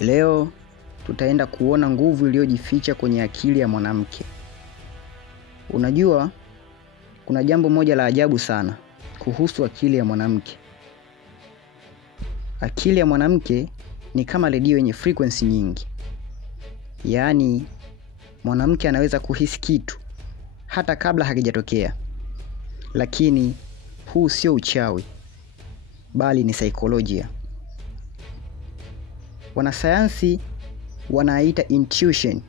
Leo tutaenda kuona nguvu iliyojificha kwenye akili ya mwanamke. Unajua, kuna jambo moja la ajabu sana kuhusu akili ya mwanamke. Akili ya mwanamke ni kama redio yenye frequency nyingi. Yaani, mwanamke anaweza kuhisi kitu hata kabla hakijatokea. Lakini huu sio uchawi, bali ni saikolojia. Wanasayansi wanaita intuition.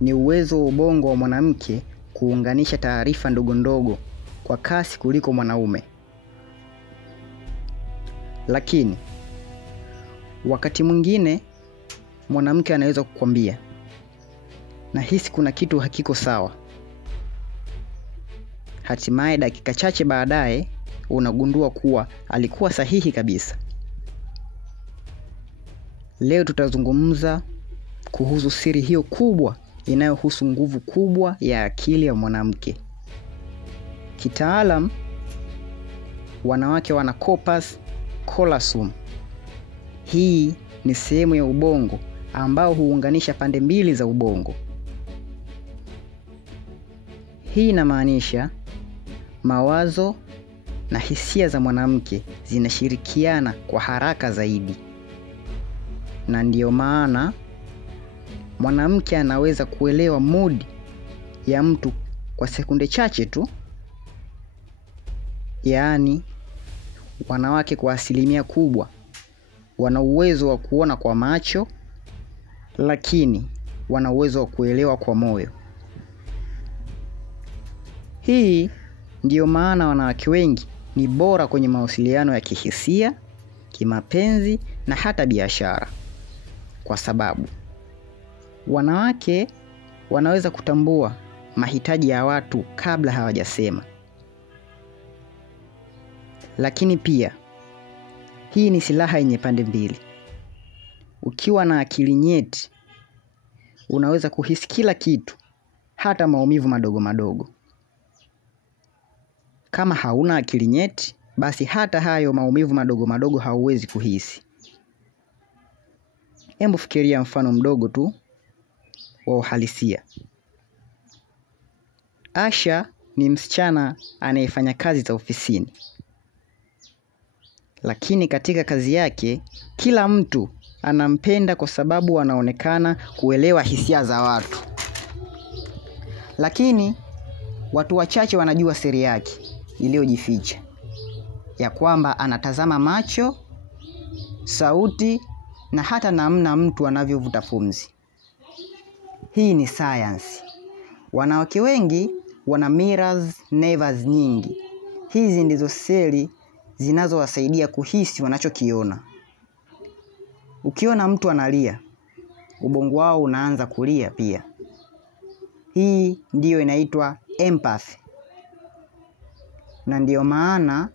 Ni uwezo wa ubongo wa mwanamke kuunganisha taarifa ndogo ndogo kwa kasi kuliko mwanaume. Lakini wakati mwingine mwanamke anaweza kukwambia, nahisi kuna kitu hakiko sawa. Hatimaye dakika chache baadaye unagundua kuwa alikuwa sahihi kabisa. Leo tutazungumza kuhusu siri hiyo kubwa inayohusu nguvu kubwa ya akili ya mwanamke. Kitaalam, wanawake wana corpus callosum. Hii ni sehemu ya ubongo ambao huunganisha pande mbili za ubongo. Hii inamaanisha mawazo na hisia za mwanamke zinashirikiana kwa haraka zaidi. Na ndiyo maana mwanamke anaweza kuelewa mood ya mtu kwa sekunde chache tu. Yaani, wanawake kwa asilimia kubwa wana uwezo wa kuona kwa macho, lakini wana uwezo wa kuelewa kwa moyo. Hii ndiyo maana wanawake wengi ni bora kwenye mawasiliano ya kihisia, kimapenzi na hata biashara. Kwa sababu wanawake wanaweza kutambua mahitaji ya watu kabla hawajasema. Lakini pia, hii ni silaha yenye pande mbili. Ukiwa na akili nyeti, unaweza kuhisi kila kitu, hata maumivu madogo madogo. Kama hauna akili nyeti, basi hata hayo maumivu madogo madogo hauwezi kuhisi. Hebu fikiria mfano mdogo tu wa uhalisia. Asha ni msichana anayefanya kazi za ofisini. Lakini katika kazi yake, kila mtu anampenda kwa sababu anaonekana kuelewa hisia za watu. Lakini watu wachache wanajua siri yake iliyojificha, ya kwamba anatazama macho, sauti na hata namna mtu anavyovuta pumzi. Hii ni science. Wanawake wengi wana mirrors nerves nyingi. Hizi ndizo seli zinazowasaidia kuhisi wanachokiona. Ukiona mtu analia, ubongo wao unaanza kulia pia. Hii ndiyo inaitwa empathy. Na ndiyo maana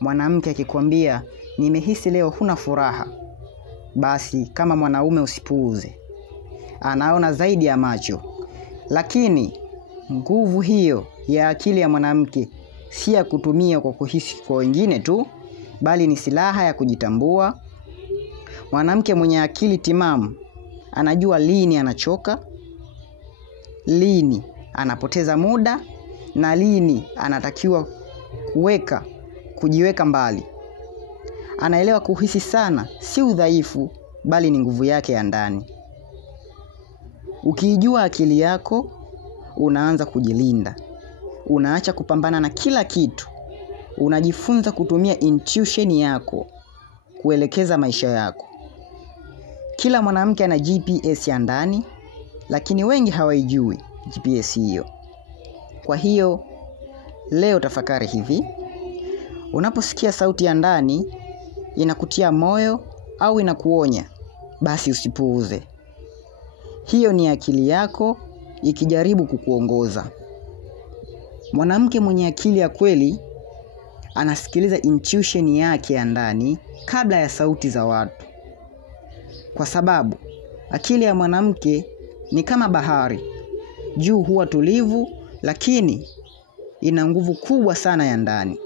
mwanamke akikwambia, nimehisi leo huna furaha, basi kama mwanaume usipuuze. Anaona zaidi ya macho. Lakini nguvu hiyo ya akili ya mwanamke si ya kutumia kwa kuhisi kwa wengine tu, bali ni silaha ya kujitambua. Mwanamke mwenye akili timamu anajua lini anachoka, lini anapoteza muda, na lini anatakiwa kujiweka mbali. Anaelewa kuhisi sana si udhaifu, bali ni nguvu yake ya ndani. Ukijua akili yako, unaanza kujilinda. Unaacha kupambana na kila kitu. Unajifunza kutumia intuition yako kuelekeza maisha yako. Kila mwanamke ana GPS ya ndani, lakini wengi hawaijui GPS hiyo. Kwa hiyo, leo tafakari hivi. Unaposikia sauti ya ndani inakutia moyo au inakuonya, basi usipuuze. Hiyo ni akili yako ikijaribu kukuongoza. Mwanamke mwenye akili ya kweli anasikiliza intuition yake ya ndani kabla ya sauti za watu. Kwa sababu akili ya mwanamke ni kama bahari. Juu huwa tulivu, lakini ina nguvu kubwa sana ya ndani.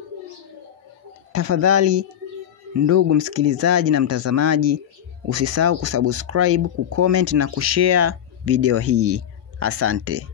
Tafadhali, ndugu msikilizaji na mtazamaji, Usisahau kusubscribe, kucomment na kushare video hii. Asante.